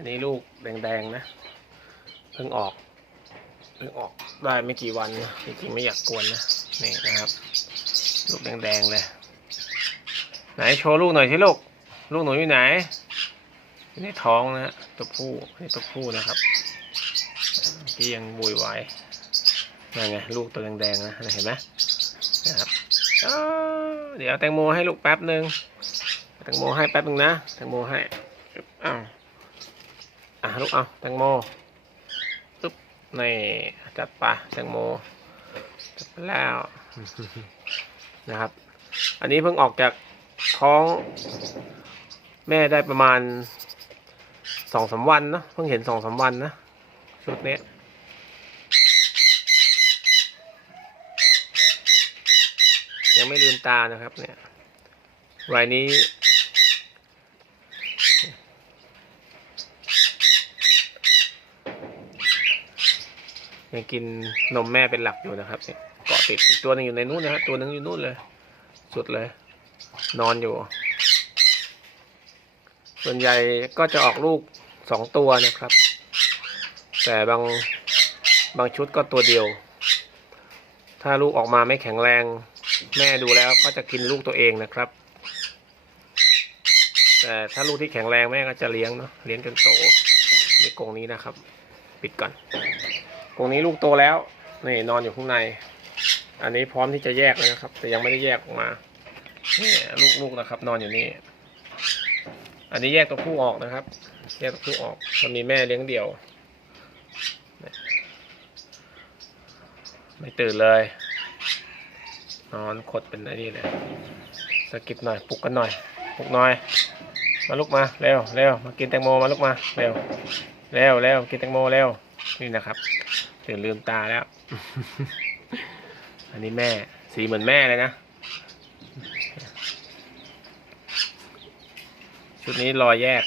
อันนี้ลูกแดงๆนะ เพิ่งออก เพิ่งออกได้ไม่กี่วันนะจริงๆไม่อยากกวนนะนี่นะครับ ลูกแดงๆเลย ไหนโชว์ลูกหน่อยสิลูก ลูกหนูอยู่ไหนอยู่ในท้องนะตัวผู้นี่ตัวผู้นะครับที่ยังบุยไว้นั่นไงลูกตัวแดงๆนะเห็นไหมนะครับเดี๋ยวแตงโมให้ลูกแป๊บหนึ่งแตงโมให้แป๊บหนึ่งนะแตงโมให้อ้าว อะลูกเอาแตงโมปึ๊บนี่จัดไปแตงโมจัดไปแล้วนะครับ อันนี้เพิ่งออกจากท้องแม่ได้ประมาณสองสามวันเนะเพิ่งเห็นสองสามวันนะชุดนี้ยังไม่ลืมตานะครับเนี่ยวัยนี้ ยังกินนมแม่เป็นหลักอยู่นะครับเนี่ยเกาะติดอีกตัวหนึงอยู่ในนู้นนะฮะตัวหนึงอยู่นู้นเลย สุดเลย นอนอยู่ ส่วนใหญ่ก็จะออกลูกสองตัวนะครับ แต่บางบางชุดก็ตัวเดียว ถ้าลูกออกมาไม่แข็งแรง แม่ดูแล้วก็จะกินลูกตัวเองนะครับ แต่ถ้าลูกที่แข็งแรงแม่ก็จะเลี้ยงเนาะเลี้ยงจนโตในกรงนี้นะครับ ปิดก่อน รงนี้ลูกโตแล้วนี่นอนอยู่ข้างใน อันนี้พร้อมที่จะแยกแล้วนะครับ แต่ยังไม่ได้แยกออกมานี่ลูกๆนะครับ นอนอยู่นี่ อันนี้แยกตัวผู้ออกนะครับ แยกตัวผู้ออกมันมีแม่เลี้ยงเดี่ยว ไม่ตื่นเลย นอนขดเป็นไอ้นี่เลยสะกิดหน่อยปลุกกันหน่อยปลุกหน่อย มาลุกมาเร็วเร็วมากินแตงโมมาลุกมาเร็วเร็วเร็วกินแตงโมเร็ว นี่นะครับตื่นลืมตาแล้ว อันนี้แม่ สีเหมือนแม่เลยนะ ชุดนี้รอยแยก